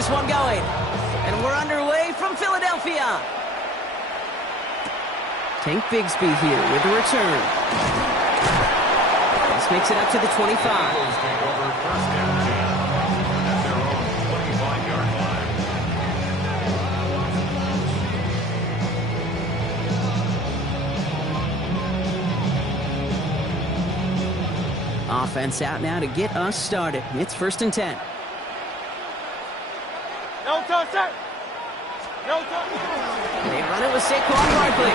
this one going. And we're underway from Philadelphia. Tank Bigsby here with the return. This makes it up to the 25. Offense out now to get us started. It's 1st and 10. No touch, sir. No touch. They run it with Saquon Barkley.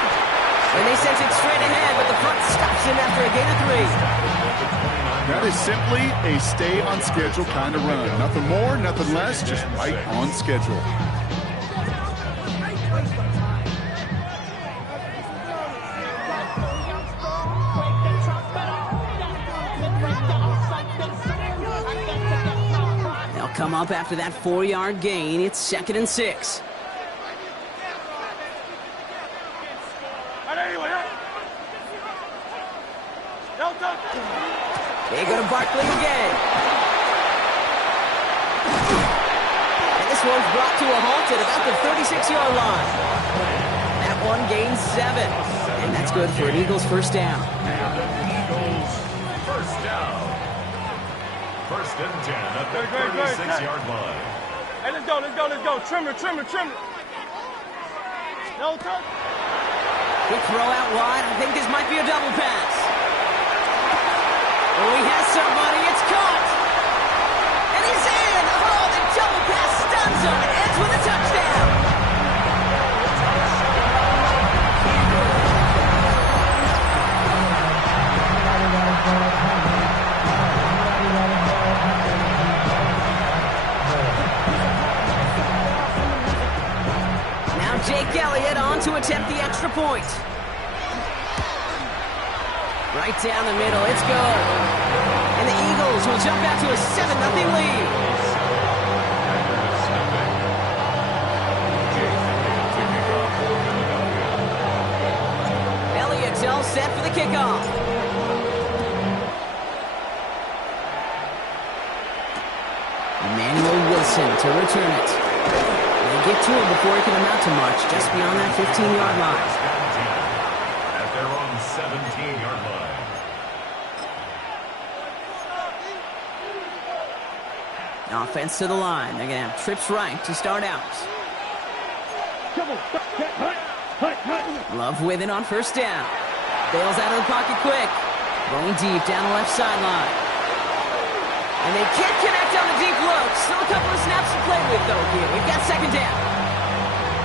And they send it straight ahead, but the front stops him after a gain of 3. That is simply a stay on schedule kind of run. Nothing more, nothing less, just right on schedule. Come up after that 4-yard gain. It's 2nd and 6. They go to Barkley again. And this one's brought to a halt at about the 36-yard line. That one gains 7. And that's good for an Eagles first down. Eagles first down. 1st and 10 at the 36-yard line. Hey, let's go. Trimmer. No touch. Quick throw out wide. I think this might be a double pass. Oh, he has somebody. It's caught. And he's in. Oh, the double pass stuns him. It ends with a touchdown. Jake Elliott on to attempt the extra point. Right down the middle, it's good. And the Eagles will jump out to a 7-0 lead. Elliott's all set for the kickoff. Emmanuel Wilson to return it. Get to him before he can amount to much, just beyond that 15-yard line. At their own 17-yard line. Offense to the line. They're going to have trips right to start out. Love with it on 1st down. Bails out of the pocket quick. Going deep down the left sideline. And they can't connect on the deep look. Still a couple of snaps to play with, though, here. We've got 2nd down.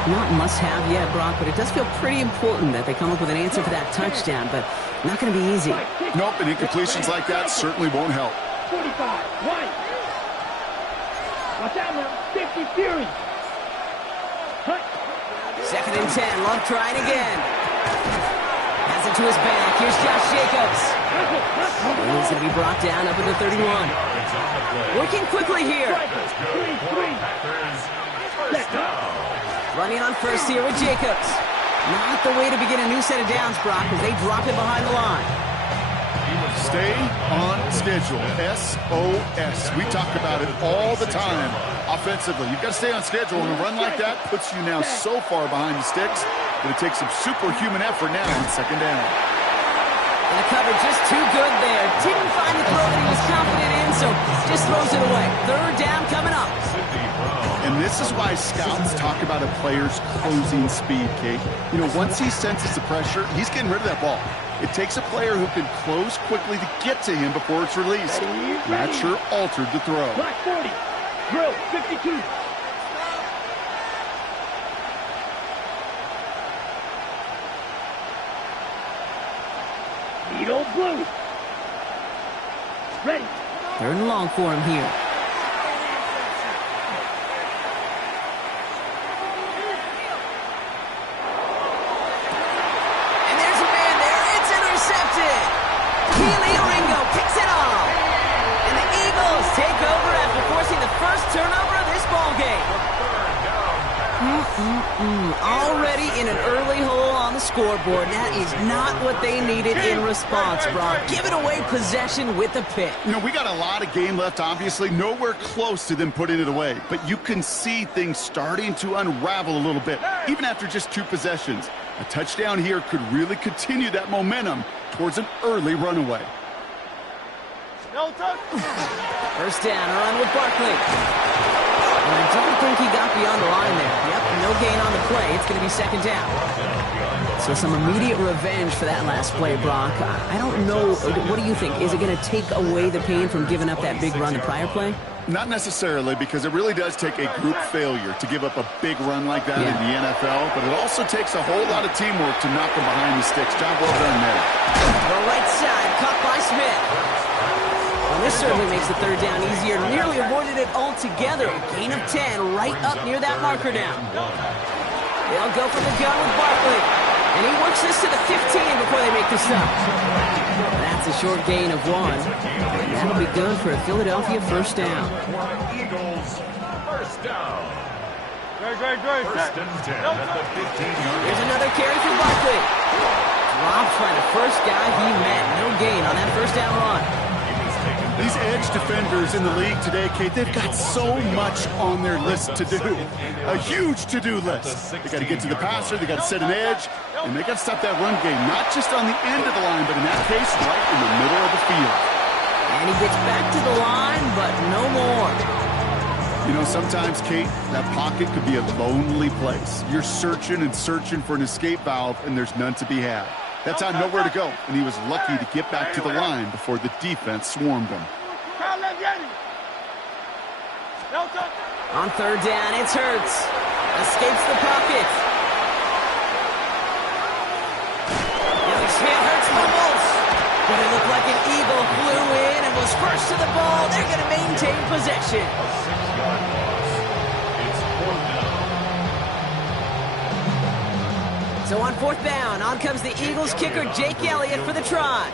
Not must-have yet, Brock, but it does feel pretty important that they come up with an answer for that touchdown, but not going to be easy. Nope, and incompletions like that certainly won't help. 45, right. Watch out now. 50 Fury. 2nd and 10. Love trying again. Has it to his back. Here's Josh Jacobs. He's going to be brought down up at the 31. Working quickly here. Running on 1st here with Jacobs. Not the way to begin a new set of downs, Brock, as they drop it behind the line. Stay on schedule. SOS. We talk about it all the time. Offensively, you've got to stay on schedule, and a run like that puts you now so far behind the sticks that it takes some superhuman effort now on 2nd down. And the cover just too good there. Didn't find the throw that he was confident in, so just throws it away. 3rd down coming up. And this is why scouts talk about a player's closing speed, Kate. You know, once he senses the pressure, he's getting rid of that ball. It takes a player who can close quickly to get to him before it's released. That sure altered the throw. Black 40. Drill 52. Needle blue. Ready. 3rd and long for him here. And there's a man there. It's intercepted. Keely Ringo picks it off. And the Eagles take over after forcing the first turnover of this ball game. Already in an early hole on the the scoreboard. That is not what they needed in response, Brock. Giving away possession with a pick. You know, we got a lot of game left, obviously. Nowhere close to them putting it away. But you can see things starting to unravel a little bit, even after just 2 possessions. A touchdown here could really continue that momentum towards an early runaway. First down, a run with Barkley. And I don't think he got beyond the line there. Yep, no gain on the play. It's going to be second down. So some immediate revenge for that last play, Brock. I don't know. What do you think? Is it going to take away the pain from giving up that big run the prior play? Not necessarily, because it really does take a group failure to give up a big run like that in the NFL, but it also takes a whole lot of teamwork to knock them behind the sticks. Job well done there. The right side, caught by Smith. Well, this certainly makes the third down easier. Nearly avoided it altogether. Gain of 10 right up near that marker down. They'll go for the gun with Barkley. And he works this to the 15 before they make the stop. That's a short gain of 1. And that'll be good for a Philadelphia first down. Eagles, first down. First and 10 at the 15-yard line. Here's another carry for Barkley. Dropped by the first guy he met. No gain on that first down run. These edge defenders in the league today, Kate, they've got so much on their list to do. A huge to-do list. They got to get to the passer, they got to set an edge, and they got to stop that run game, not just on the end of the line, but in that case, right in the middle of the field. And he gets back to the line, but no more. You know, sometimes, Kate, that pocket could be a lonely place. You're searching and searching for an escape valve, and there's none to be had. That time, nowhere to go, and he was lucky to get back to the line before the defense swarmed him. On third down, it's Hurts. Escapes the pocket. Smith, Hurts fumbles. But it looked like an eagle flew in and was first to the ball. They're going to maintain possession. So on fourth down, on comes the Eagles kicker, Jake Elliott, for the try.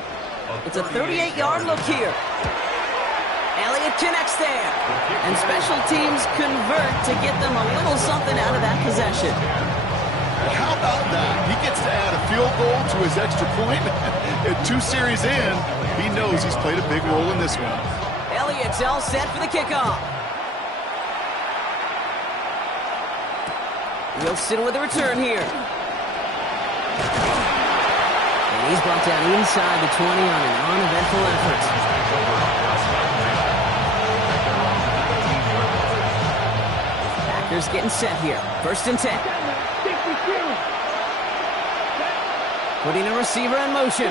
It's a 38-yard look here. Elliott connects there. And special teams convert to get them a little something out of that possession. How about that? He gets to add a field goal to his extra point. And 2 series in, he knows he's played a big role in this one. Elliott's all set for the kickoff. Wilson with the return here. And he's brought down inside the 20 on an uneventful effort. Packers getting set here. First and 10. Putting a receiver in motion.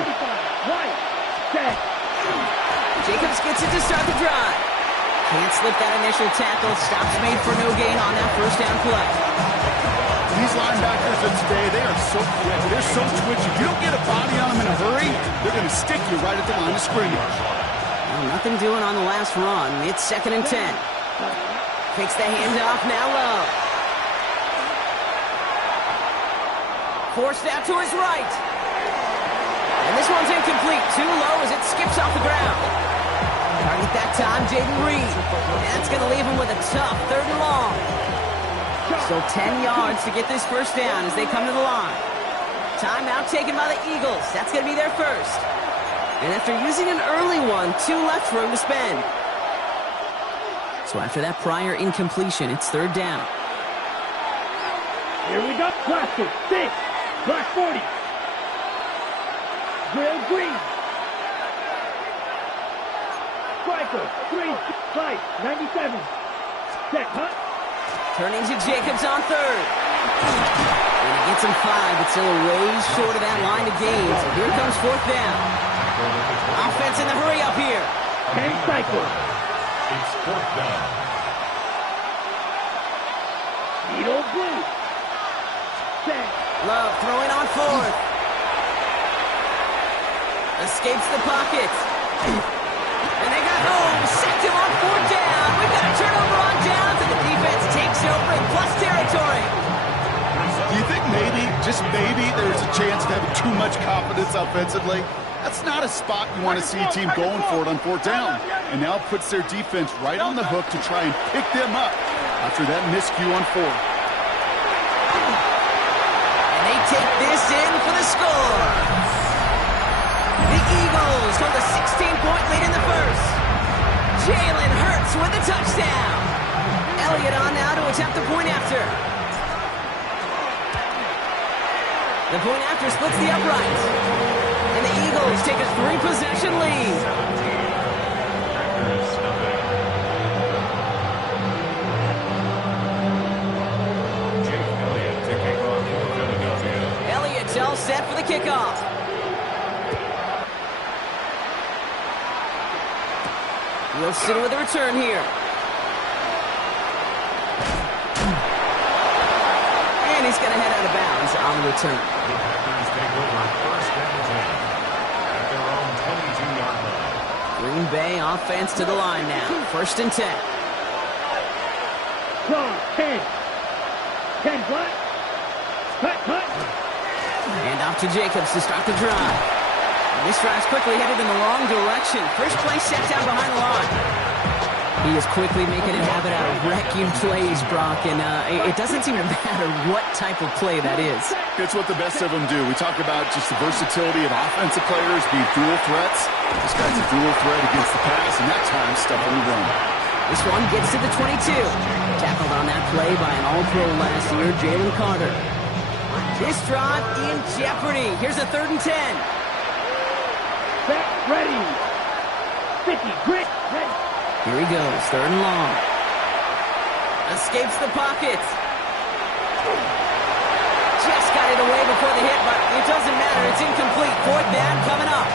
Jacobs gets it to start the drive. Can't slip that initial tackle. Stops made for no gain on that first down play. These linebackers of today, they are so quick. They're so twitchy. If you don't get a body on them in a hurry, they're going to stick you right at the line of scrimmage. Well, nothing doing on the last run. It's second and 10. Takes the handoff now low. Forced out to his right. And this one's incomplete. Too low as it skips off the ground. Target that time, Jaden Reed. That's going to leave him with a tough third and long. So 10 yards to get this first down as they come to the line. Timeout taken by the Eagles. That's going to be their first. And after using an early one, 2 left for him to spend. So after that prior incompletion, it's third down. Here we go. Blaster, 6. Black 40. Grill green. Striker, 3, 5, 97. Set, huh? Turning to Jacobs on third. And he gets him 5, but still a ways short of that line of gain. So here comes fourth down. Offense in the hurry up here. And cycle. It's fourth down. Needle blue. Set. Love throwing on fourth. Escapes the pocket. And they got home. Sacked him on fourth down. We've got a turnover on downs, and the defense takes over in plus territory. Do you think maybe, just maybe, there's a chance of having too much confidence offensively? That's not a spot you want to see a team going for it on fourth down. And now puts their defense right on the hook to try and pick them up after that miscue on fourth. And they take this in for the score. The Eagles hold a 16-point lead in the first. Jalen Hurts with a touchdown. Elliott on now to attempt the point after. The point after splits the uprights. And the Eagles take a 3-possession lead. Elliott's all set for the kickoff. Wilson with a return here. And he's going to head out of bounds on the return. The Packers take over first and 10 at their own 22-yard line. Green Bay offense to the line now. First and 10. Draw, 10. 10 black. Cut. And off to Jacobs to start the drive. And this drive's quickly headed in the wrong direction. First play set down behind the line. He is quickly making a habit out of wrecking plays, Brock, and it doesn't seem to matter what type of play that is. It's what the best of them do. We talk about just the versatility of offensive players being dual threats. This guy's a dual threat against the pass, and that time stuff on the run. This one gets to the 22. Tackled on that play by an All-Pro last year, Jalen Carter. This drive in jeopardy. Here's a 3rd and 10. Set, ready. 50, grit, ready. Here he goes, 3rd and long. Escapes the pocket. Just got it away before the hit, but it doesn't matter. It's incomplete. 4th down coming up.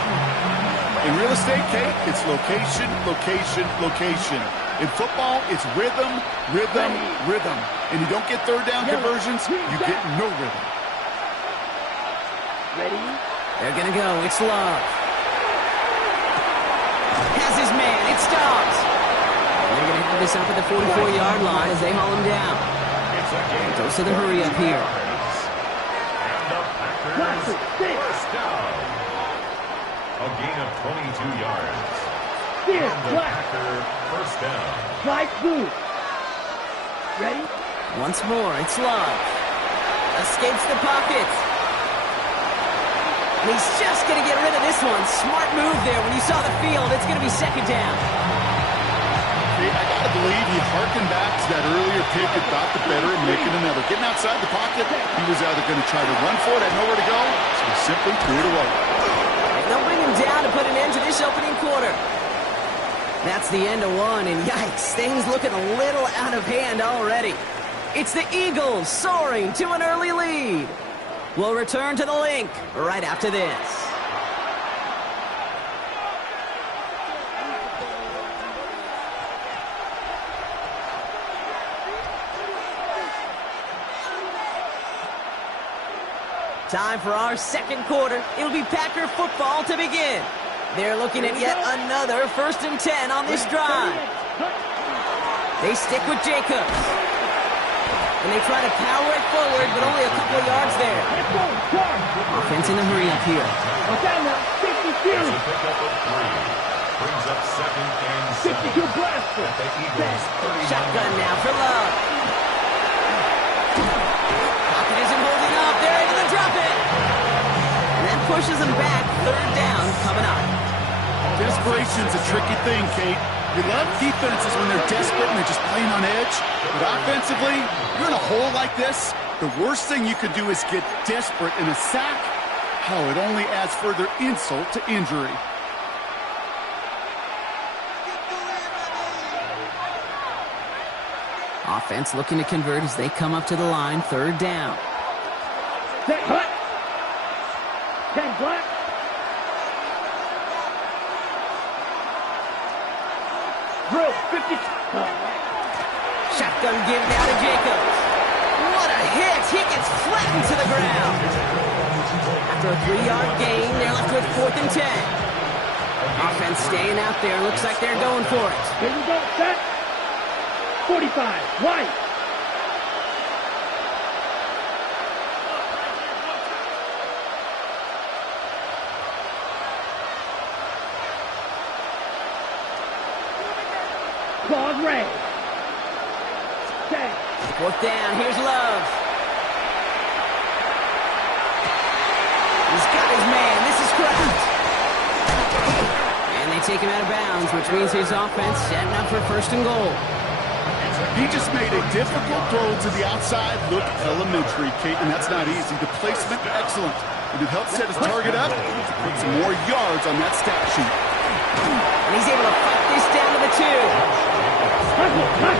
In real estate, Kate, it's location, location, location. In football, it's rhythm, rhythm, rhythm. And you don't get 3rd down conversions, you get no rhythm. Ready. They're going to go. It's Love. Has his man. It stops. And they're going to have this up at the 44-yard line as they haul him down. And goes to the hurry up here. And the Packers first down. A gain of 22 yards. Here, And the black. Packer first down. Slide blue. Ready. Once more, it's Love. Escapes the pocket. And he's just going to get rid of this one. Smart move there. When you saw the field, it's going to be 2nd down. I got to believe he harkened back to that earlier pick and thought the better of making another. Getting outside the pocket, he was either going to try to run for it, had nowhere to go, so he simply threw it away. And they'll bring him down to put an end to this opening quarter. That's the end of one, and yikes, things looking a little out of hand already. It's the Eagles soaring to an early lead. We'll return to the link right after this. Time for our 2nd quarter. It'll be Packer football to begin. They're looking at yet another 1st and 10 on this drive. They stick with Jacobs. And they try to power it forward, but only a couple of yards there. Offense in the hurry up here. There's a pickup of 3. Brings up 2nd and 7. 52 blaster. At the Eagles' 39. Shotgun now for Love. Pocket isn't holding up. They're able to drop it. And that pushes them back. 3rd down coming up. Desperation's a tricky thing, Kate. We love defenses when they're desperate and they're just playing on edge. But offensively, you're in a hole like this, the worst thing you could do is get desperate in a sack. Oh, it only adds further insult to injury. Offense looking to convert as they come up to the line. 3rd down. Set, cut. 10 black. Drill, 50. Shotgun give now to Jacobs. What a hit! He gets flattened to the ground. After a 3-yard gain, they're left with 4th and 10. Offense staying out there. Looks like they're going for it. Here we go, set. 45, white. Claws red. Set. 4th down. Here's Love. take him out of bounds, which means his offense setting up for first and goal. He just made a difficult throw to the outside. Look elementary, Kate, and that's not easy. The placement, excellent. It helped set his target up. Put some more yards on that stat sheet. And he's able to fight this down to the 2.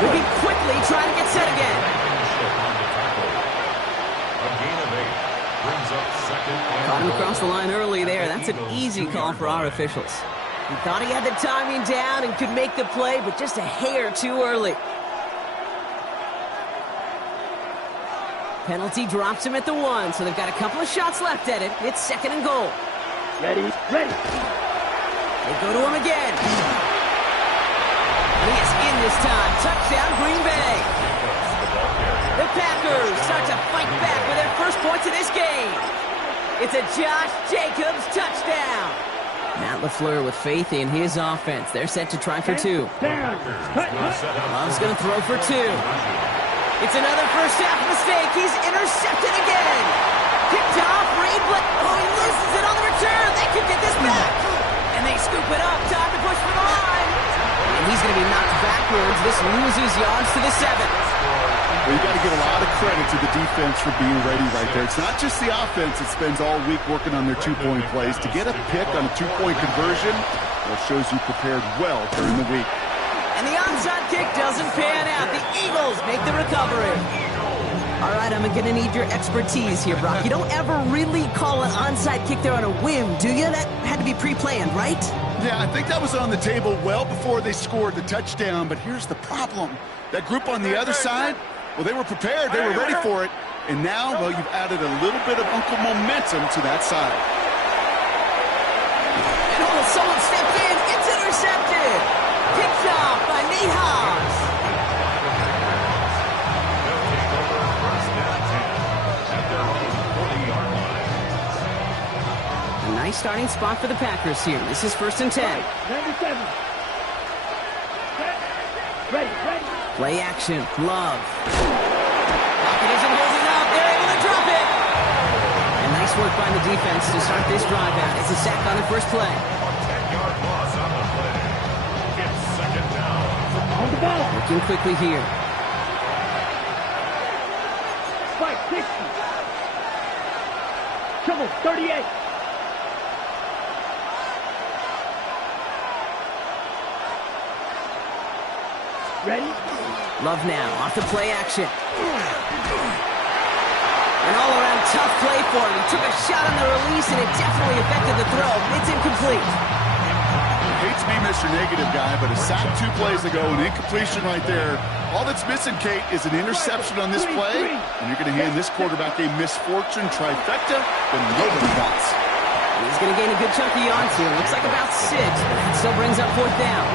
Moving quickly, trying to get set again. A gain of 8 brings up second and Caught him goal. across the line early there. That's an easy call for our officials. He thought he had the timing down and could make the play, but just a hair too early. Penalty drops him at the 1, so they've got a couple of shots left at it. It's second and goal. Ready? Ready. They go to him again. And he is in this time. Touchdown, Green Bay. The Packers start to fight back with their first points of this game. It's a Josh Jacobs touchdown. Matt LaFleur with faith in his offense. They're set to try for 2. Down. Cut. Love's going to throw for 2. It's another first half mistake. He's intercepted again. Picked off, Reed, but oh, he loses it on the return. They could get this back. And they scoop it up. Time to push for the line. And he's going to be knocked backwards. This loses yards to the 7. Well, you got to give a lot of credit to the defense for being ready right there. It's not just the offense that spends all week working on their two-point plays. To get a pick on a two-point conversion, well, shows you prepared well during the week. And the onside kick doesn't pan out. The Eagles make the recovery. All right, I'm going to need your expertise here, Brock. You don't ever really call an onside kick there on a whim, do you? That had to be pre-planned, right? Yeah, I think that was on the table well before they scored the touchdown, but here's the problem. That group on the other side, well, they were prepared. They were ready for it. And now, well, you've added a little bit of Uncle momentum to that side. And oh, someone stepped in. It's intercepted. Picked off by Nate Hobbs. They'll take over first and 10 at their own 40-yard line. A nice starting spot for the Packers here. This is first and 10. 97. Ready. Play action. Love. Pocket isn't holding up. They're able to drop it. And nice work by the defense to start this drive out. It's a sack on the first play. A 10-yard loss on the play. It's second down. On the ball. Looking quickly here. Spike 60. Trouble 38. Ready? Love now. Off the play action. An all-around tough play for him. He took a shot on the release, and it definitely affected the throw. It's incomplete. Hate to be Mr. Negative guy, but a sack 2 plays ago, an incompletion right there. All that's missing, Kate, is an interception on this play, and you're going to hand this quarterback a misfortune trifecta that nobody wants. He's going to gain a good chunk of yards here. Looks like about 6, but that still brings up fourth down.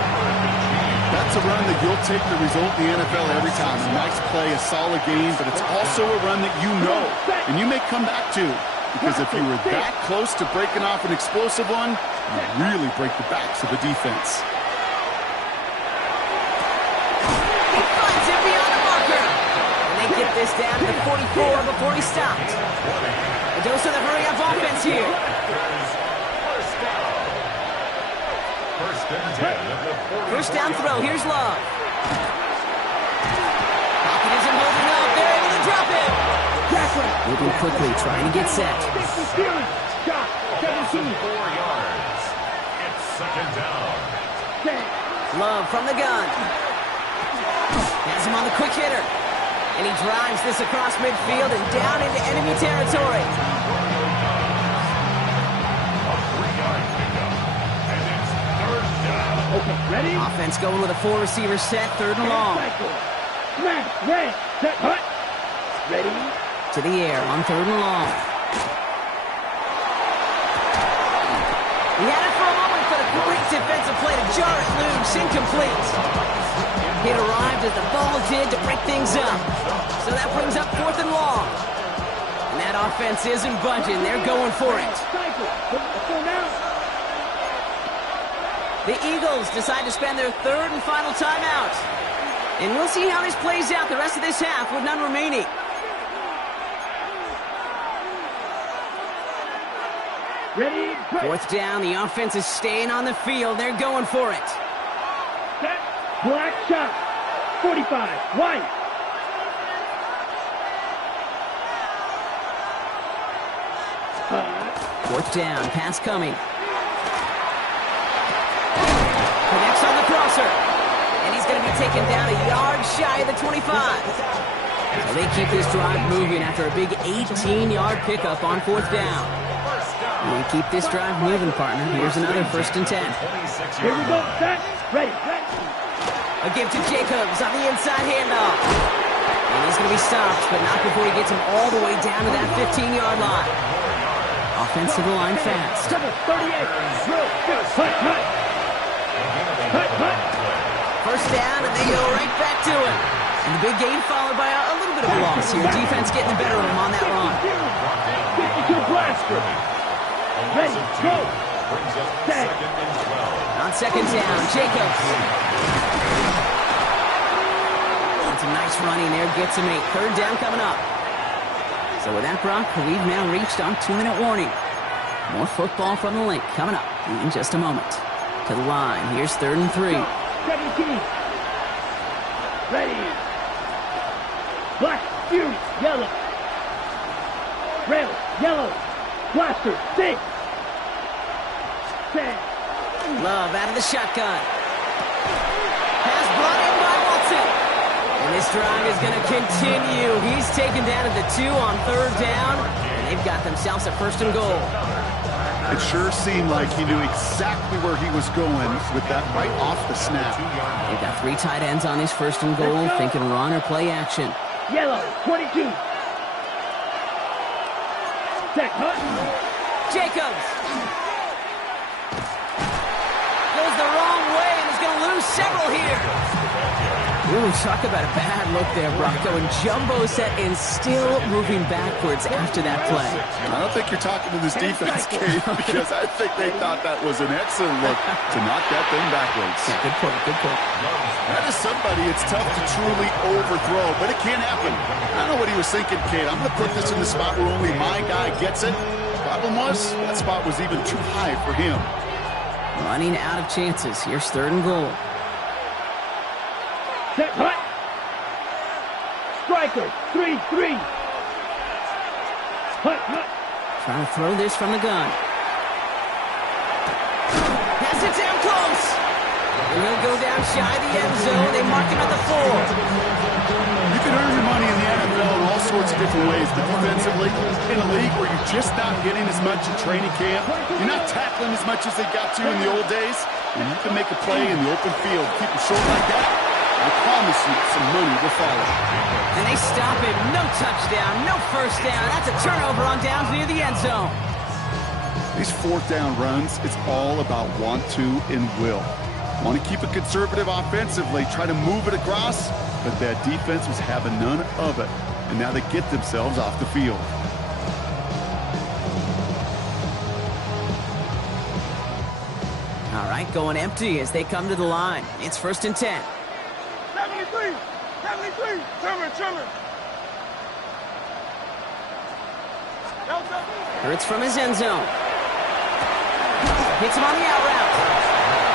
That's a run that you'll take the result in the NFL every time. A nice play, a solid game, but it's also a run that you know, and you may come back to. Because if you were that close to breaking off an explosive one, you really break the backs of the defense. He finds it beyond the marker. And they get this down to the 44 before he stopped. A dose of the hurry-up offense here. First down. First and 10 at the 40. First down throw. Here's Love. Pocket isn't holding up. They're able to drop it. Moving quickly, trying to get set. Shot 17. 4 yards. It's second down. Love from the gun. Has him on the quick hitter. And he drives this across midfield and down into enemy territory. A 3-yard pickup. And it's third down. Okay, ready? Offense going with a 4-receiver set, third and long. Smash, ready, set, hut. Ready? To the air on third and long. He had it for a moment, but a great defensive play to jar it loose, incomplete. It arrived as the ball did to break things up. So that brings up fourth and long. And that offense isn't budging. They're going for it. The Eagles decide to spend their third and final timeout. And we'll see how this plays out the rest of this half with none remaining. Ready? Fourth down, the offense is staying on the field. They're going for it. Set. Black shot. 45. White. Fourth down, pass coming. Connects on the crosser. And he's going to be taken down a yard shy of the 25. So they keep this drive moving after a big 18-yard pickup on fourth down. We keep this drive moving, partner. Here's another 1st and 10. Here we go. Set. Ready. Ready. A give to Jacobs on the inside handoff. And he's going to be stopped, but not before he gets him all the way down to that 15-yard line. Offensive line fast. Double 38. Hut. First down, and they go right back to it. And the big gain followed by a little bit of a loss here. Defense getting the better of him on that run. 52 blaster. Ready, go. Set. On 2nd down, Jacobs. And some nice running there. Gets him 8. 3rd down coming up. So with that, Brock, we've now reached our 2-minute warning. More football from the link coming up in just a moment. To the line, here's 3rd and 3. 17. Ready. Black, fury, yellow. Rail, yellow. Blaster, 6. Set. Love out of the shotgun. Pass brought in by Watson. And this drive is going to continue. He's taken down at the 2 on 3rd down. And they've got themselves a 1st and goal. It sure seemed like he knew exactly where he was going with that right off the snap. They've got 3 tight ends on this 1st and goal, thinking run or play action. Yellow, 22. Set, hut. Jacobs. Goes the wrong way and is going to lose several here. Ooh, talk about a bad look there, Brock. Going jumbo set and still moving backwards after that play. I don't think you're talking to this defense, Kate, because I think they thought that was an excellent look to knock that thing backwards. Yeah, good point, good point. That is somebody it's tough to truly overthrow, but it can happen. I don't know what he was thinking, Kate. I'm going to put this in the spot where only my guy gets it. Problem was, that spot was even too high for him. Running out of chances. Here's 3rd and goal. Set, hut. Striker, 3-3. Hut. Trying to throw this from the gun. Has it down close. And he'll go down shy of the end zone. They mark him at the 4. You can earn your money in the NFL in all sorts of different ways, but defensively, in a league where you're just not getting as much in training camp, you're not tackling as much as they got to in the old days, and you can make a play in the open field. Keep it short like that, I promise you some money will follow. And they stop it. No touchdown, no 1st down. That's a turnover on downs near the end zone. These 4th down runs, it's all about want to and will. Want to keep it conservative offensively, try to move it across, but that defense was having none of it. And now they get themselves off the field. All right, going empty as they come to the line. It's 1st and 10. 73. Trimmer. Hurts from his end zone. Hits him on the out route.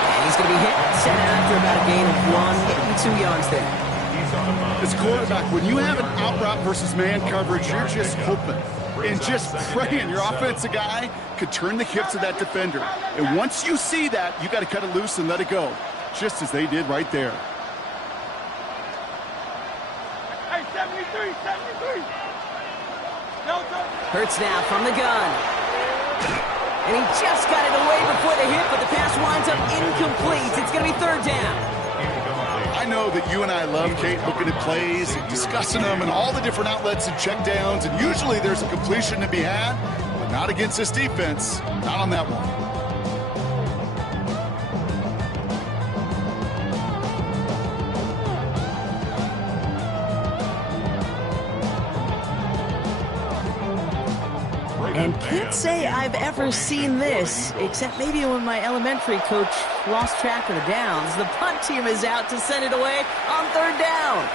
And he's going to be hit, set out after about a gain of 1, getting 2 yards there. As quarterback, when you have an out route versus man coverage, you're just hoping and just praying your offensive guy could turn the hips of that defender. And once you see that, you got to cut it loose and let it go, just as they did right there. Hey, 73. Hurts now from the gun. And he just got it away before the hit, but the pass winds up incomplete. It's going to be 3rd down. I know that you and I love, Kate, looking at plays and discussing them and all the different outlets and checkdowns, and usually there's a completion to be had, but not against this defense. Not on that one. And can't say I've ever seen this, except maybe when my elementary coach lost track of the downs. The punt team is out to send it away on 3rd down.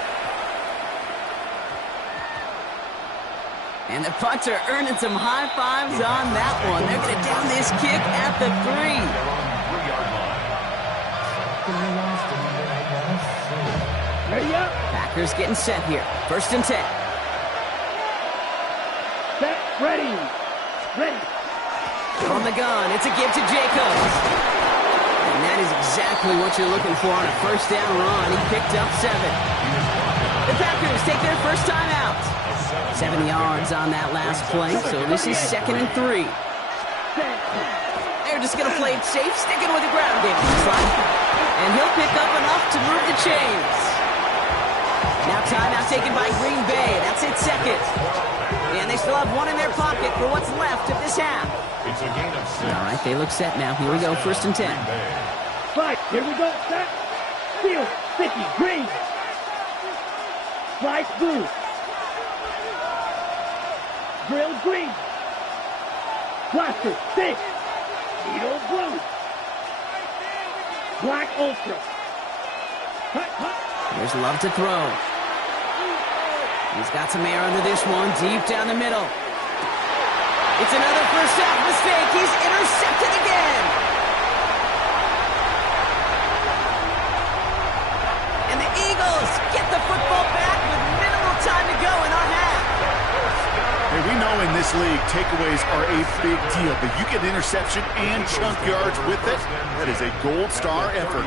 And the punter earning some high fives on that one. They're going to down this kick at the 3. Ready up. Packers getting set here. 1st and 10. Set. Ready. Ready. From the gun, it's a give to Jacobs. And that is exactly what you're looking for on a 1st down run. He picked up 7. The Packers take their first time out. 7 yards on that last play, so this is 2nd and 3. They're just going to play it safe, sticking with the ground game. And he'll pick up enough to move the chains. Now timeout taken by Green Bay. That's it, 2nd. And they still have 1 in their pocket for what's left of this half. It's a gain of 6. All right, they look set now. Here we go, 1st and 10. Right, here we go. Set. Field. Sticky. Green. Slice blue. Grilled green. Blaster. Thick. Needle blue. Black ultra. Cut, cut. There's Love to throw. He's got some air under this one, deep down the middle. It's another first half mistake. He's intercepted again. And the Eagles get the football back with minimal time to go in our half. Hey, we know in this league, takeaways are a big deal, but you get interception and chunk yards with it. That is a gold star effort.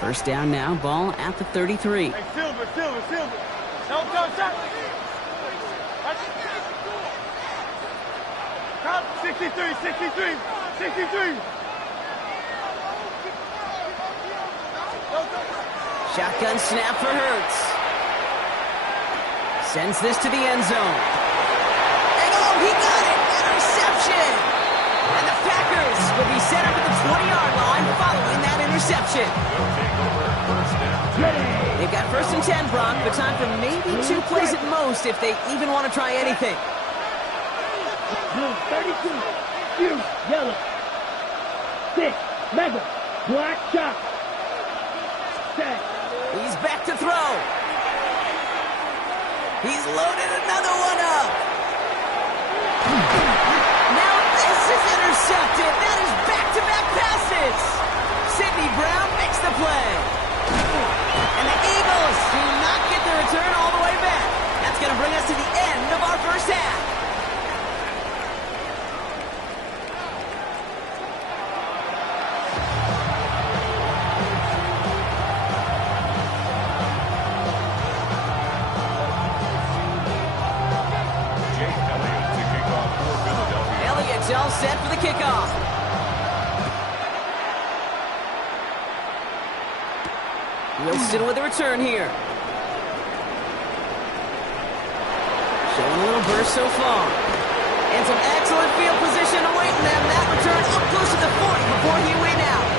1st down now, ball at the 33. Hey, Silver. Don't stop. Count 63. Shotgun snap for Hurts. Sends this to the end zone. And oh, he got it! Interception! And the Packers will be set up at the 20-yard line following that interception. They've got 1st and 10, Brock, but time for maybe 2 plays at most if they even want to try anything. Blue 32. Blue. Yellow. 6. Mega. Black shot. Set. He's back to throw. He's loaded another one up. Now this is intercepted. That is back-to-back passes. Sidney Brown makes the play. And the Eagles do not get the return all the way back. That's going to bring us to the end of our first half. All set for the kickoff. Wilson with a return here. Showing a little burst so far. And some excellent field position awaiting them. That return up close to the 40 before he went out.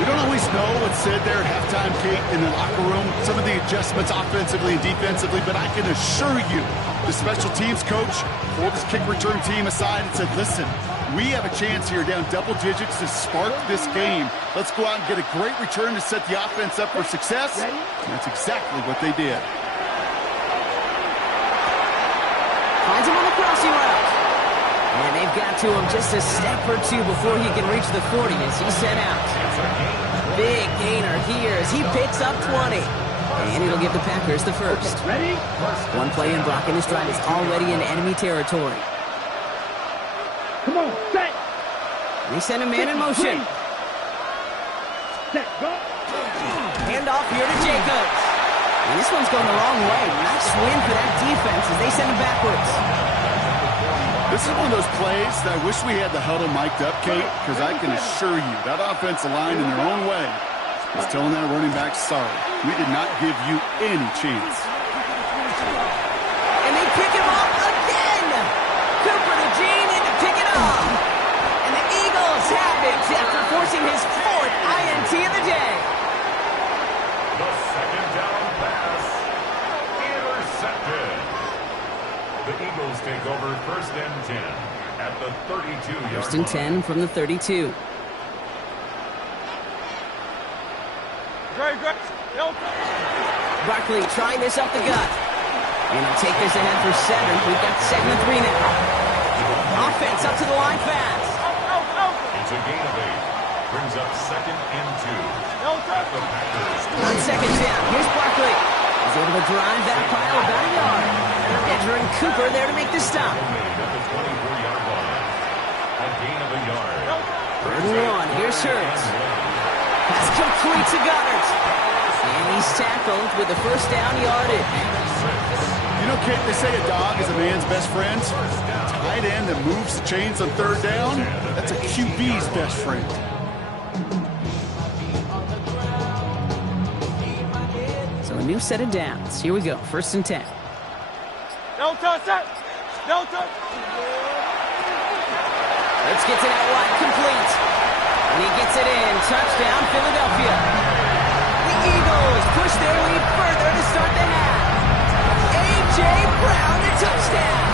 We don't always know what's said there at halftime, Kate, in the locker room. Some of the adjustments offensively and defensively, but I can assure you, the special teams coach pulled his kick return team aside and said, listen, we have a chance here down double digits to spark this game. Let's go out and get a great return to set the offense up for success. And that's exactly what they did. Finds him on the crossing route. And they've got to him just a step or 2 before he can reach the 40 as he's sent out. Big gainer here as he picks up 20. And it'll give the Packers the first. Ready? 1 play in block, and this drive is already in enemy territory. Come on, set. They send a man in motion. Set, go. Hand off here to Jacobs. And this one's going the wrong way. Nice win for that defense as they send him backwards. This is one of those plays that I wish we had the huddle mic'd up, Kate, because I can assure you that offensive line in their own way is telling that running back, sorry, we did not give you any chance. And they pick him up again. Cooper to Gene in to pick it up. And the Eagles have it after forcing his 4th INT of the day. The 2nd down pass. Intercepted. The Eagles take over 1st and 10 at the 32-yard line. 1st and 10 from the 32. Great. Barkley trying this up the gut. And he'll take this ahead for 7. We've got 2nd and 3 now. Offense up to the line fast. It's a gain of 8. Brings up 2nd and 2. At the Packers. On 2nd down, here's Barkley. He's able to drive that pile about a yard. Edger and Cooper there to make the stop. Made at the 24-yard line. A gain of a yard. 3rd and 1, here's Hurts. Pass complete to Goddard. And he's tackled with the first down yardage. You know, Kate, they say a dog is a man's best friend. Tight end that moves the chains on 3rd down, that's a QB's best friend. So a new set of downs. Here we go, 1st and 10. No touch that. No touch. Let's get to that wide complete. And he gets it in. Touchdown, Philadelphia. The Eagles push their lead further to start the half. A.J. Brown, the touchdown.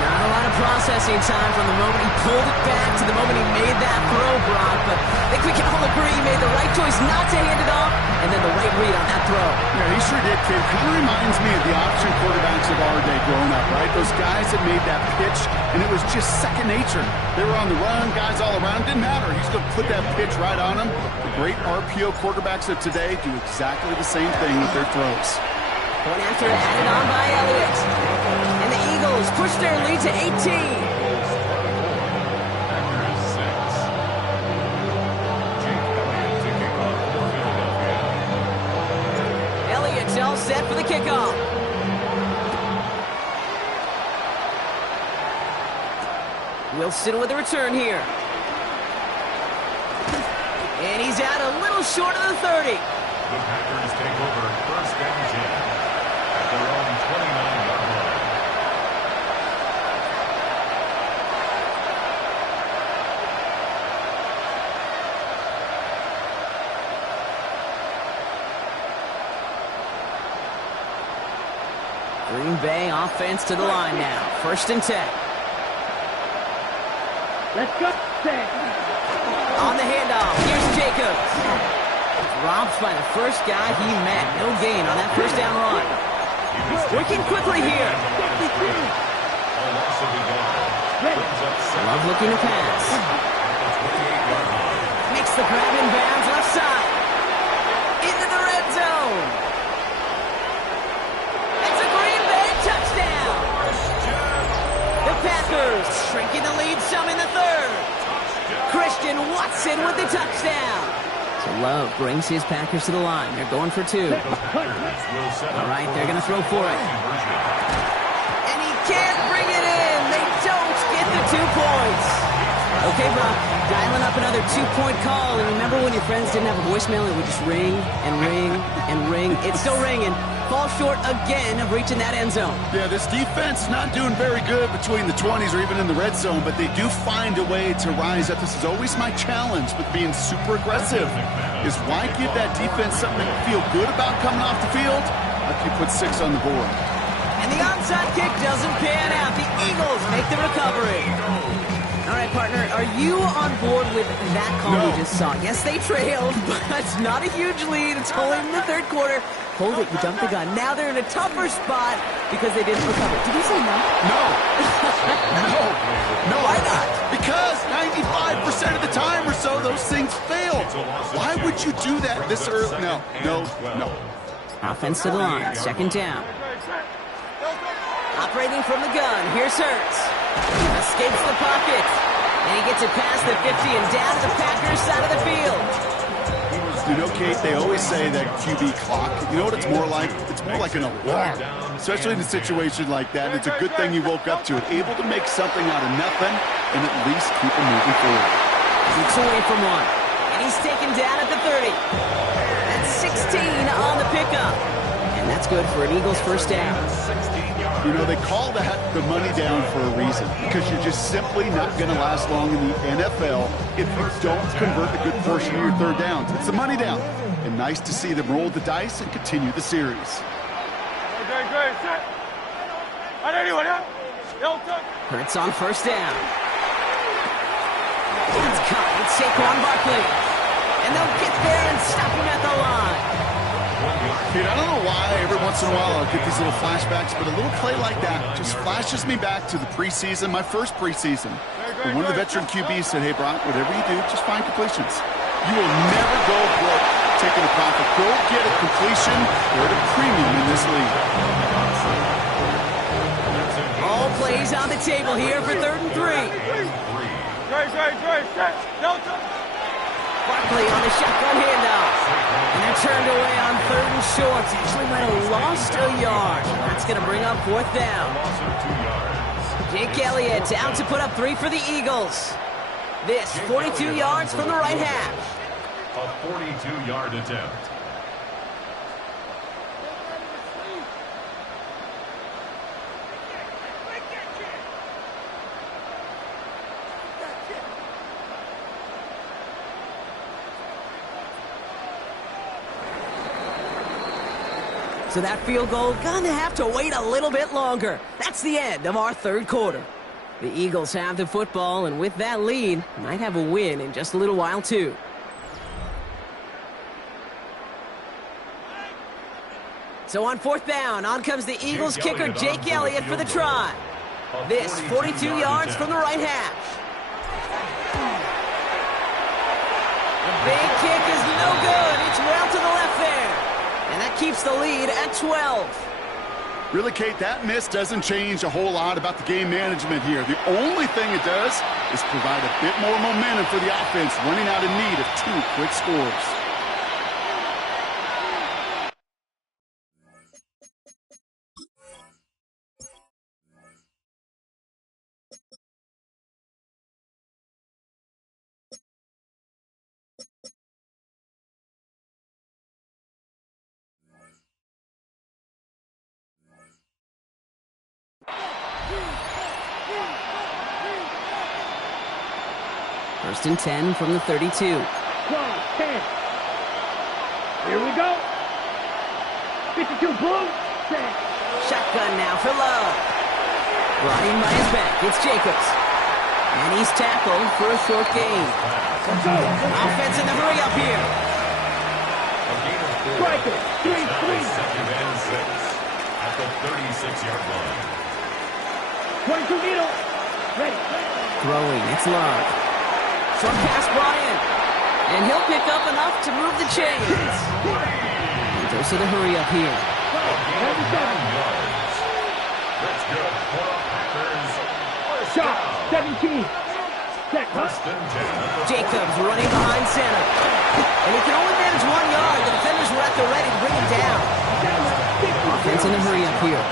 Not a lot of processing time from the moment he pulled it back to the moment he made that throw, Brock. But I think we can all agree he made the right choice not to hand it off, and then the right read on that throw. Yeah, he sure did, kid. Kind of reminds me of the option quarterbacks of our day growing up, right? Those guys that made that pitch, and it was just second nature. They were on the run, guys all around. Didn't matter. He's going to put that pitch right on them. The great RPO quarterbacks of today do exactly the same thing with their throws. Point after added on by Elliott. And the Eagles push their lead to 18. Packers 6. Jake Elliott to kick off for Philadelphia. Elliott's all set for the kickoff. Wilson with a return here. And he's out a little short of the 30. The Packers take over 1st and 10 at their own 29-yard line. Green Bay offense to the line now. 1st and 10. Let's go. On the handoff, here's Jacobs. Dropped by the first guy he met. No gain on that 1st down run. Working quickly here. A loss of a yard. Brings up 2nd. Love looking to pass. At the 28-yard line. Makes the grab in bounds left side. Into the red zone. It's a Green Bay touchdown. The Packers shrinking the lead some in the 3rd. Christian Watson with the touchdown. So Love brings his Packers to the line. They're going for 2. All right, they're going to throw for it. And he can't bring it in. They don't get the 2 points. Okay, Brock, dialing up another 2-point call. And remember when your friends didn't have a voicemail, it would just ring and ring and ring. It's still ringing. Fall short again of reaching that end zone. Yeah, this defense is not doing very good between the 20s or even in the red zone, but they do find a way to rise up. This is always my challenge with being super aggressive, is why give that defense something to feel good about coming off the field after you put 6 on the board. And the onside kick doesn't pan out. The Eagles make the recovery. All right, partner, are you on board with that call we just saw? Yes, they trailed, but it's not a huge lead. It's only in the 3rd quarter. Hold it, you jumped the gun. Now they're in a tougher spot because they didn't recover. Did you say no? No. No. Why not? Because 95% of the time or so, those things fail. Why would you do that this early? No. Offense to the line, 2nd down. Operating from the gun, here's Hurts. Escapes the pocket. And he gets it past the 50 and down to the Packers side of the field. You know, Kate, they always say that QB clock. You know what it's more like? It's more like an alarm, especially in a situation like that. And it's a good thing you woke up to it, able to make something out of nothing and at least keep it moving forward. Keeps away from 1. And he's taken down at the 30. That's 16 on the pickup. And that's good for an Eagles 1st down. You know, they call that the money down for a reason, because you're just simply not going to last long in the NFL if you don't convert a good portion of your 3rd downs. It's the money down. And nice to see them roll the dice and continue the series. Great, set. On anyone, yeah? No touch. Hurts on 1st down. It's caught with Saquon Barkley. And they'll get there and stop him at the line. Dude, I don't know why every once in a while I'll get these little flashbacks, but a little play like that just flashes me back to the preseason, my first preseason. And one of the veteran QBs said, hey, Brock, whatever you do, just find completions. You will never go broke taking a profit. Go get a completion or a premium in this league. All plays on the table here for 3rd and 3. Trey, set. Delta. Barkley on the shotgun handoff. And they're turned away on 3rd and short. Actually might have lost a yard. That's going to bring up 4th down. Jake Elliott out to put up 3 for the Eagles. This 42 yards from the right hash. A 42-yard attempt. So that field goal gonna have to wait a little bit longer. That's the end of our 3rd quarter. The Eagles have the football, and with that lead, might have a win in just a little while, too. So on 4th down, on comes the Eagles kicker, Jake Elliott, for the try. This 42 yards from the right hash. The big kick is no good. It's well to the left there. And that keeps the lead at 12. Really, Kate, that miss doesn't change a whole lot about the game management here. The only thing it does is provide a bit more momentum for the offense, running out in need of 2 quick scores. First and 10 from the 32. 12, 10. Here we go. 52 blue. Set. Shotgun now for Love. Brought in by his back. It's Jacobs. And he's tackled for a short gain. Offense in the hurry up here. Striker. 3-3. Second and 6 at the 36-yard line. 22 needle. Ready. Throwing. It's Love. Short pass brought in. And he'll pick up enough to move the chains. And goes to the hurry up here. 37. That's good for Packers. Shot. 17. Set. First and 10. Jacobs running behind center. And he can only manage 1 yard. The defenders were at the ready to bring him down. Offense in the hurry up here.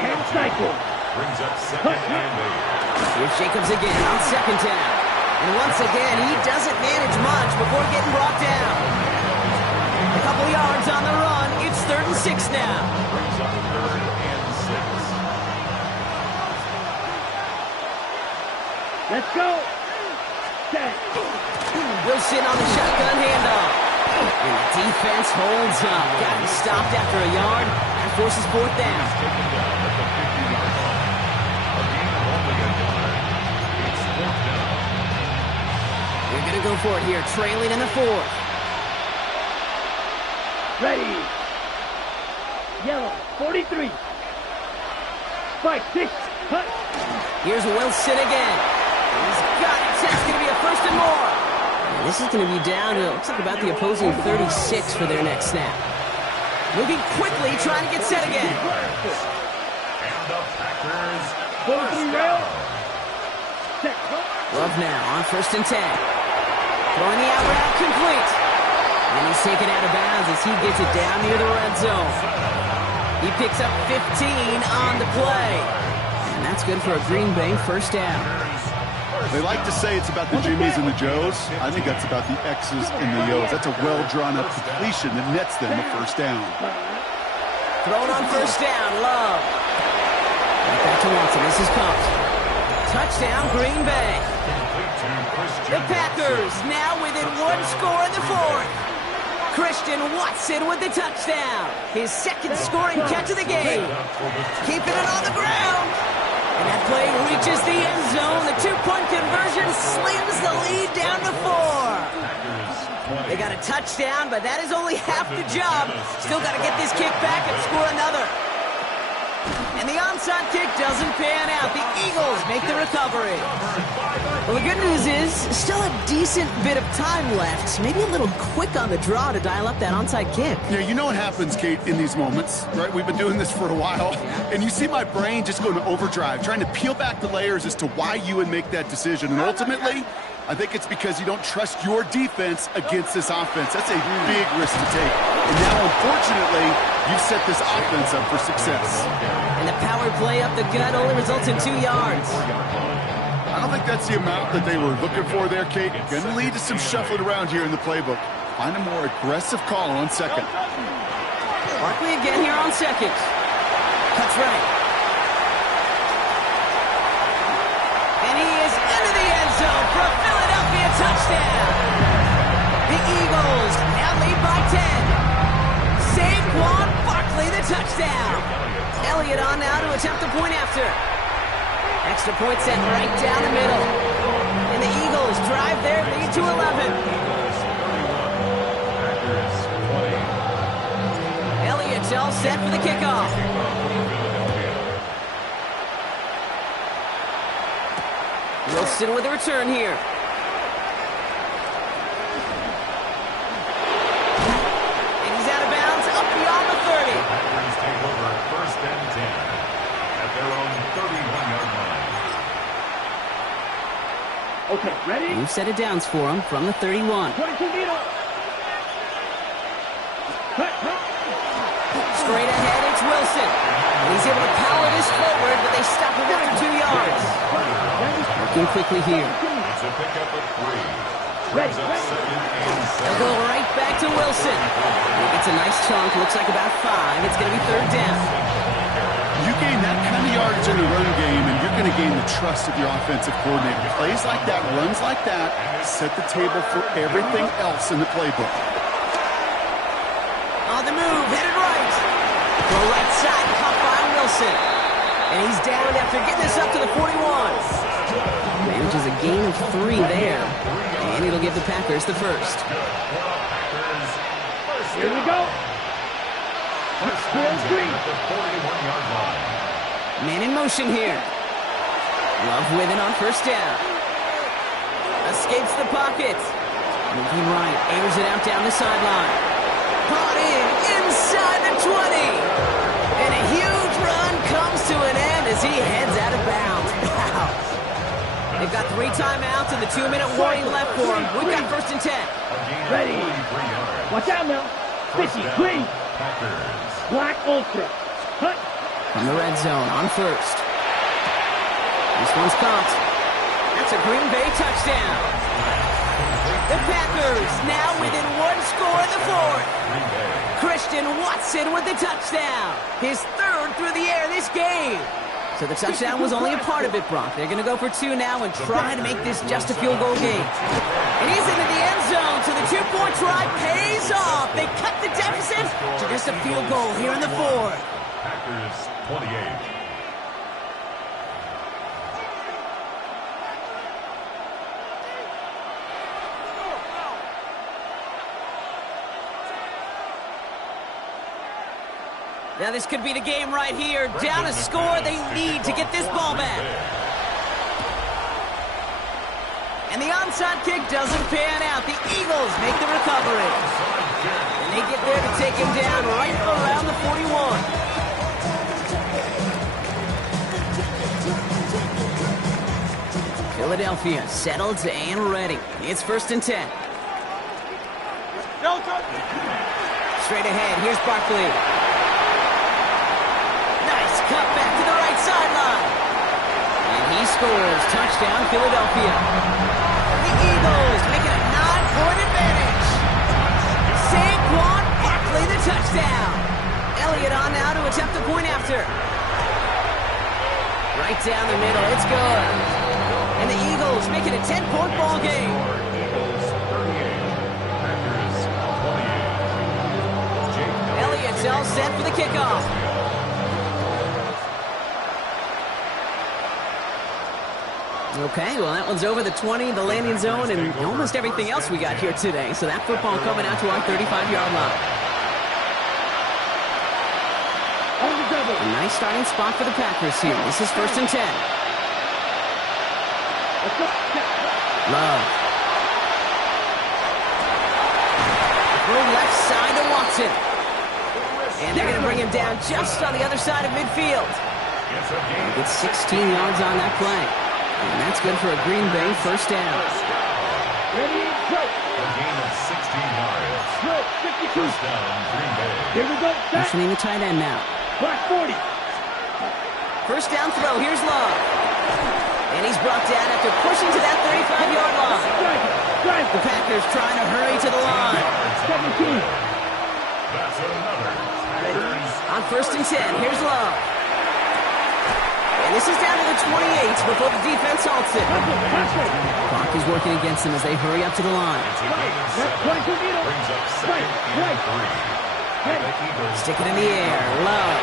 And cycle. Brings up 2nd and 8. Here's Jacobs again on 2nd down. And once again, he doesn't manage much before getting brought down. A couple yards on the run. It's 3rd and 6 now. Brings up 3rd and 6. Let's go. Set. Wilson on the shotgun handoff. And the defense holds up. Got him stopped after a yard. That forces 4th down. Taken down at the 50-yard line. A gain of only a yard. It's 4th down. They're going to go for it here, trailing in the 4th. Ready. Yellow. 43. Spike 6. Cut. Here's Wilson again. He's got it. That's going to be a 1st and more. And this is going to be down to, looks like about the opposing 36 for their next snap. Moving quickly, trying to get set again. And the Packers 43 rail. Set. Love now on 1st and 10. Throwing the out route complete. And he's taken out of bounds as he gets it down near the red zone. He picks up 15 on the play. And that's good for a Green Bay 1st down. They like to say it's about the Jimmies and the Joes. I think that's about the X's and the O's. That's a well-drawn-up completion that nets them a 1st down. Thrown on 1st down, Love. Right back to Watson. This is pumped. Touchdown, Green Bay. The Packers now within 1 score in the 4th. Christian Watson with the touchdown. His 2nd scoring catch of the game. Keeping it on the ground. And that play reaches the end zone. The 2-point conversion slams the lead down to 4. They got a touchdown, but that is only half the job. Still got to get this kick back and score another. And the onside kick doesn't pan out. The Eagles make the recovery. Well, the good news is still a decent bit of time left. Maybe a little quick on the draw to dial up that onside kick. Yeah, you know what happens, Kate, in these moments, right? We've been doing this for a while, and you see my brain just going to overdrive, trying to peel back the layers as to why you would make that decision. And ultimately, I think it's because you don't trust your defense against this offense. That's a big risk to take. And now, unfortunately, you've set this offense up for success. And the power play up the gut only results in 2 yards. I don't think that's the amount that they were looking for there, Kate. Going to lead to some shuffling around here in the playbook. Find a more aggressive call on second. Barkley again here on second. Cuts right. And he is into the end zone for a Philadelphia touchdown. The Eagles now lead by 10. Saquon Barkley the touchdown. Elliott on now to attempt the point after. Extra point set right down the middle. And the Eagles drive their lead to 11. Elliott's all set for the kickoff. Wilson with a return here. And he's out of bounds, up beyond the 30. Packers take over first and 10 at their own 31-yard line. Okay, ready? New set of downs for him from the 31. 22 needle. Cut. Straight ahead, it's Wilson. And he's able to power this forward, but they stop him after 2 yards. Working quickly here. It's a pickup of 3. Ready. Second and They'll go right back to Wilson. He gets a nice chunk, looks like about 5. It's going to be third down. You gain that kind of yardage in the run game, and you're going to gain the trust of your offensive coordinator. Plays like that, runs like that, set the table for everything else in the playbook. On the move, headed right. The right side, caught by Wilson. And he's down after getting this up to the 41. Manages a gain of 3 there. And it'll give the Packers the first. Here we go. First and 10 at the 41-yard line. Man in motion here. Love with it on first down. Escapes the pocket. Moving right, airs it out down the sideline. Caught in, inside the 20. And a huge run comes to an end as he heads out of bounds. Wow. They've got 3 timeouts and the 2-minute warning left for him. We've got first and 10. Ready. Watch out now. Fishy, green. Packers. Black Ultra. Cut. From the red zone on first. This one's caught. That's a Green Bay touchdown. The Packers now within 1 score in the 4th. Christian Watson with the touchdown. His 3rd through the air this game. So the touchdown was only a part of it, Brock. They're going to go for 2 now and try to make this just a field goal game. And he's into the end zone, so the 2-point try pays off. They cut the deficit to just a field goal here in the 4th. Packers 28. Now this could be the game right here. Down a score, they need to get this ball back. And the onside kick doesn't pan out. The Eagles make the recovery. And they get there to take him down right around the 41. Philadelphia settled and ready. It's first and 10. Straight ahead, here's Barkley. Nice cut back to the right sideline. And he scores. Touchdown, Philadelphia. The Eagles make it a 9-point advantage. Saquon Barkley the touchdown. Elliott on now to attempt the point after. Right down the middle, it's good. And the Eagles make it a 10-point ball game. Eagles 38. Packers 28. Elliott's all set for the kickoff. Okay, well, that one's over the 20, the landing zone, and almost everything else we got here today. So that football coming out to our 35-yard line. A nice starting spot for the Packers here. This is 1st and 10. Love. Throw left side to Watson. And they're going to bring him down just on the other side of midfield. He gets 16 yards on that play. And that's good for a Green Bay 1st down. Ready, go. A gain of 16 yards. Go, 52. First down, Green Bay. Here we go. Back. Motioning the tight end now. Black 40. 1st down throw. Here's Love. And he's brought down after pushing to that 35-yard line. Drive. The Packers trying to hurry to the line. 17. That's another. Packers. On 1st and 10, here's Love. And this is down to the 28 before the defense halts it. Clock is working against them as they hurry up to the line. It's a gain of 7. Brings up 2nd and 3. The Eagles. Stick it in the air. Love.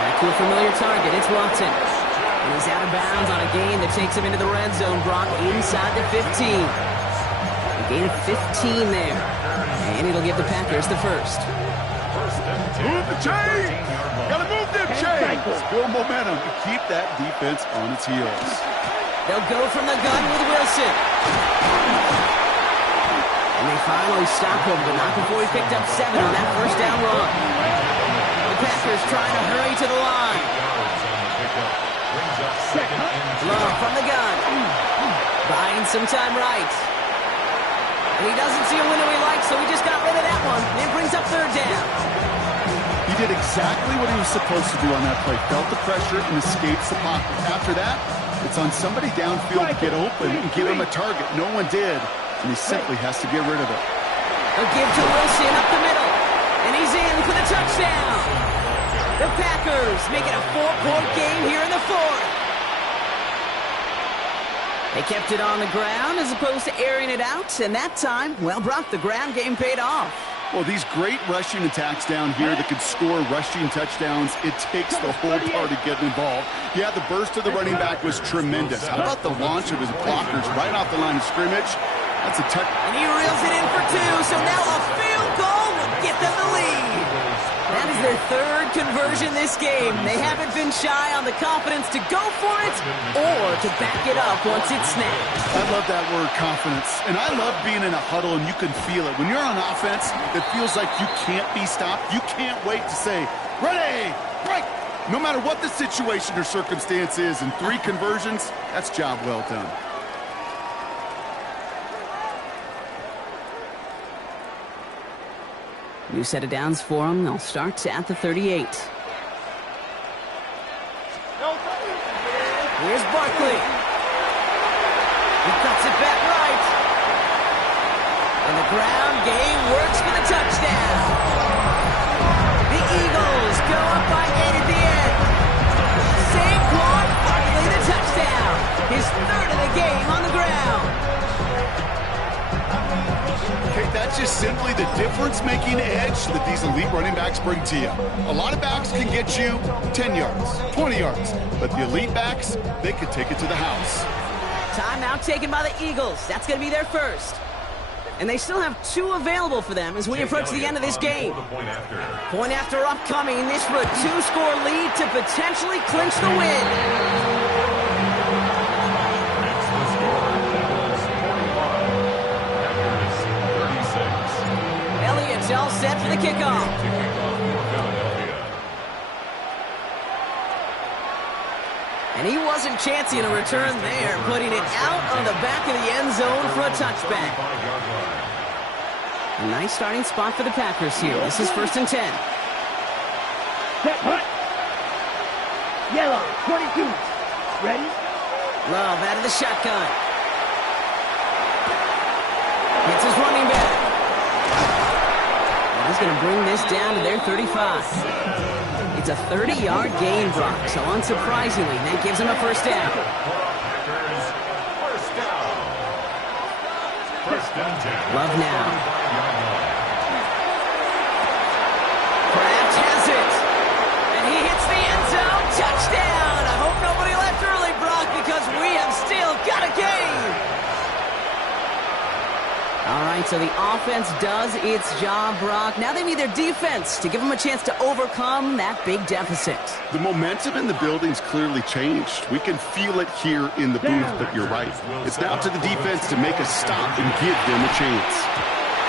Back to a familiar target. It's Watson. And he's out of bounds on a gain that takes him into the red zone. Brock inside the 15. A gain of 15 there. And it'll give the Packers the first. Move the chain! Gotta move them chains! Build momentum to keep that defense on its heels. They'll go from the gun with Wilson. And they finally stop him, but not before he picked up 7 on that 1st down run. The Packers trying to hurry to the line. Yards on the pickup. Brings up 2nd and 2. Love from the gun. Buying some time right. And he doesn't see a window he likes, so he just got rid of that one. And it brings up 3rd down. He did exactly what he was supposed to do on that play. Felt the pressure and escapes the pocket. After that, it's on somebody downfield to get open and give him a target. No one did, and he simply has to get rid of it. A give to Wilson up the middle. And he's in for the touchdown. The Packers make it a 4-point game here in the 4th. They kept it on the ground as opposed to airing it out. And that time, well, Brock, the ground game paid off. Well, these great rushing attacks down here that could score rushing touchdowns, it takes the whole party getting involved. Yeah, the burst of the running back was tremendous. How about the launch of his blockers right off the line of scrimmage? That's a touch. And he reels it in for 2, so now a field goal will get them the lead. That is their 3rd conversion this game. They haven't been shy on the confidence to go for it or to back it up once it's snapped. I love that word, confidence. And I love being in a huddle and you can feel it. When you're on offense, it feels like you can't be stopped. You can't wait to say, ready, break. No matter what the situation or circumstance is, in 3 conversions, that's job well done. New set of downs for them. They'll start at the 38. Here's Barkley. He cuts it back right. And the ground game works for the touchdown. The Eagles go up by 8 at the end. Saquon Barkley the touchdown. His 3rd of the game on the ground. Okay, that's just simply the difference-making edge that these elite running backs bring to you. A lot of backs can get you 10 yards, 20 yards, but the elite backs, they can take it to the house. Timeout taken by the Eagles. That's going to be their first. And they still have 2 available for them as we approach the end of this game. Point after upcoming. This for a 2-score lead to potentially clinch the win. Elliott's all set for the kickoff. And he wasn't chancing a return there, putting it out on the back of the end zone for a touchback. A nice starting spot for the Packers here. This is 1st and 10. Set, hut. Yellow, 22. Ready? Love out of the shotgun. Hits his running back. And he's going to bring this down to their 35. It's a 30-yard gain, Brock, so unsurprisingly, that gives him a 1st down. Love now. Kraft has it. And he hits the end zone. Touchdown. I hope nobody left early, Brock, because we have So the offense does its job, Brock. Now they need their defense to give them a chance to overcome that big deficit. The momentum in the building's clearly changed. We can feel it here in the booth, but you're right. It's now to the defense to make a stop and give them a chance.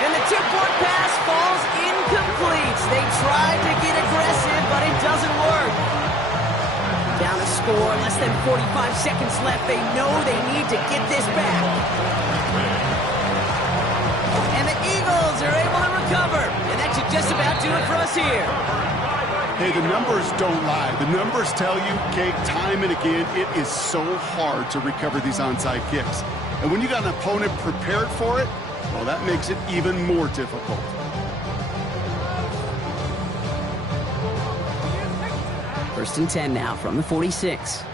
And the two-point pass falls incomplete. They tried to get aggressive, but it doesn't work. Down to score, less than 45 seconds left. They know they need to get this back. And the Eagles are able to recover. And that should just about do it for us here. Hey, the numbers don't lie. The numbers tell you, Kate, time and again, it is so hard to recover these onside kicks. And when you got an opponent prepared for it, well, that makes it even more difficult. First and 10 now from the 46. To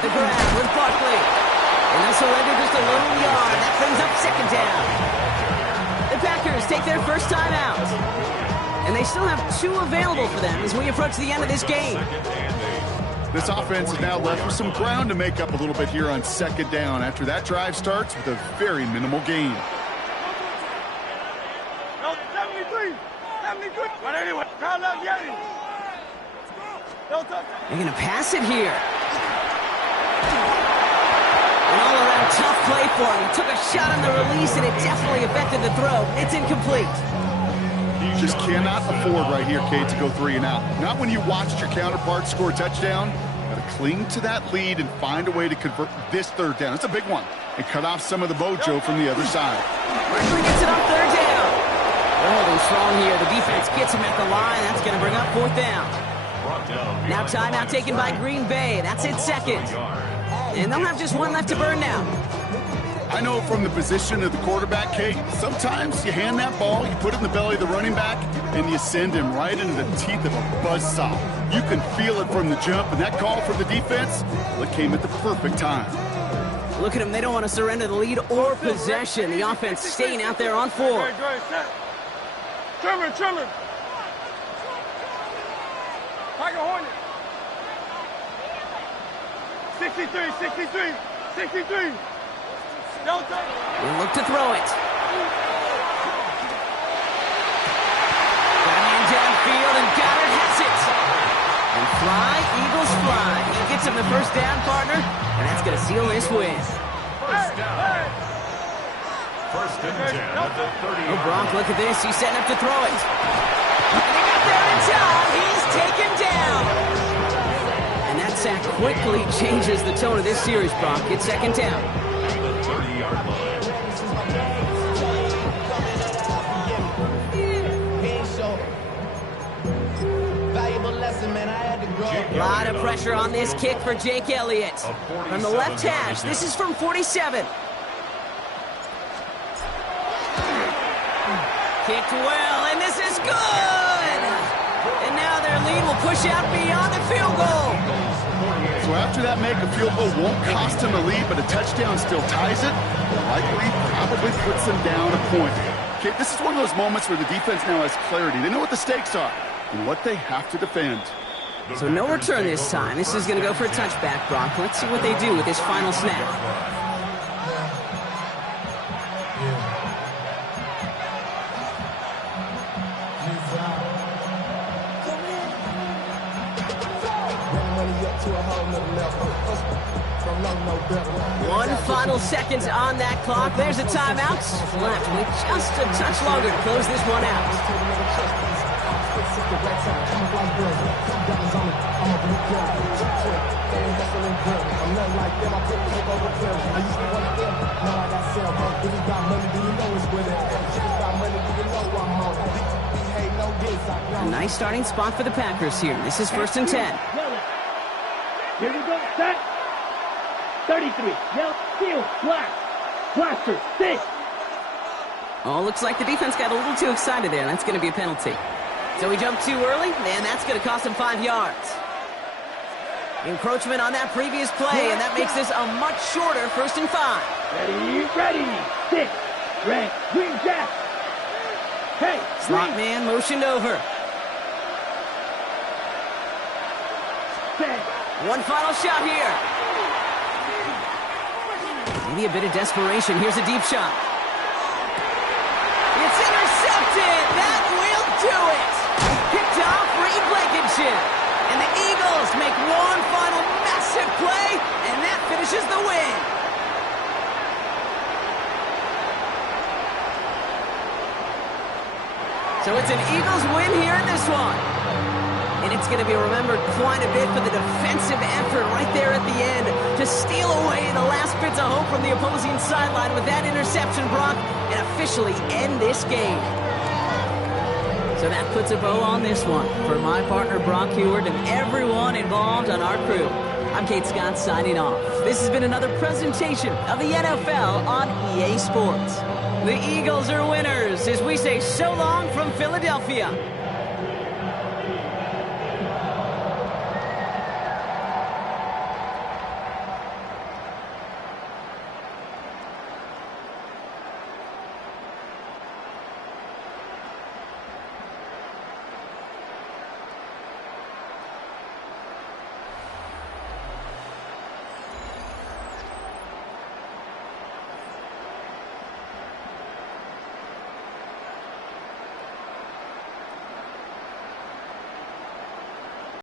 the ground with Barkley. And they'll surrender just a little yard. That brings up second down. The Packers take their first time out. And they still have 2 available for them as we approach the end of this game. This offense is now left with some ground to make up a little bit here on second down after that drive starts with a very minimal gain. They're going to pass it here. An all-around tough play for him. He took a shot on the release, and it definitely affected the throw. It's incomplete. You just cannot afford right here, Kate, to go 3 and out. Not when you watched your counterpart score a touchdown. Got to cling to that lead and find a way to convert this third down. It's a big one. And cut off some of the mojo from the other side. Barkley gets it on third down. They're holding strong here. The defense gets him at the line. That's going to bring up fourth down. Now timeout taken by Green Bay. That's it second. And they'll have just 1 left to burn now. I know from the position of the quarterback, Kate, sometimes you hand that ball, you put it in the belly of the running back, and you send him right into the teeth of a buzzsaw. You can feel it from the jump, and that call from the defense, well, it came at the perfect time. Look at them. They don't want to surrender the lead or possession. The offense staying out there on 4. Trimmer. Tiger Hornet. 63. We'll look to throw it. Running downfield, and Goddard has it. And fly, Eagles fly. He gets him the first down, partner, and that's going to seal this win. First down. First and 10 at the 30. Oh, Brock, look at this. He's setting up to throw it. And he got there in time. He's taken down. And that sack quickly changes the tone of this series, Brock. It's second down. The 30-yard line. A lot of pressure on this kick for Jake Elliott. From the left hash, this is from 47. Kicked well, and this is good! And now their lead will push out beyond the field goal. So after that make, a field goal won't cost him a lead, but a touchdown still ties it. Likely probably puts them down a point. Okay, this is one of those moments where the defense now has clarity. They know what the stakes are and what they have to defend. So no return this time. This is going to go for a touchback, Brock. Let's see what they do with this final snap. One final second on that clock. There's a timeout. Left with just a touch longer to close this one out. A nice starting spot for the Packers here. This is first and 10. Here we go, set. 33, yell, field, blast, blaster, 6. Oh, looks like the defense got a little too excited there. That's going to be a penalty. So he jumped too early, and that's going to cost him 5 yards. Encroachment on that previous play, and that makes this a much shorter first and 5. Ready, 6, red, green, jack. Hey, Slot man motioned over. set. One final shot here. Maybe a bit of desperation. Here's a deep shot. It's intercepted. That will do it. Picked off Reed Blankenship. And the Eagles make one final massive play, and that finishes the win. So it's an Eagles win here in this one. And it's going to be remembered quite a bit for the defensive effort right there at the end to steal away the last bits of hope from the opposing sideline with that interception, Brock, and officially end this game. So that puts a bow on this one. For my partner, Brock Heward, and everyone involved on our crew, I'm Kate Scott signing off. This has been another presentation of the NFL on EA Sports. The Eagles are winners as we say so long from Philadelphia.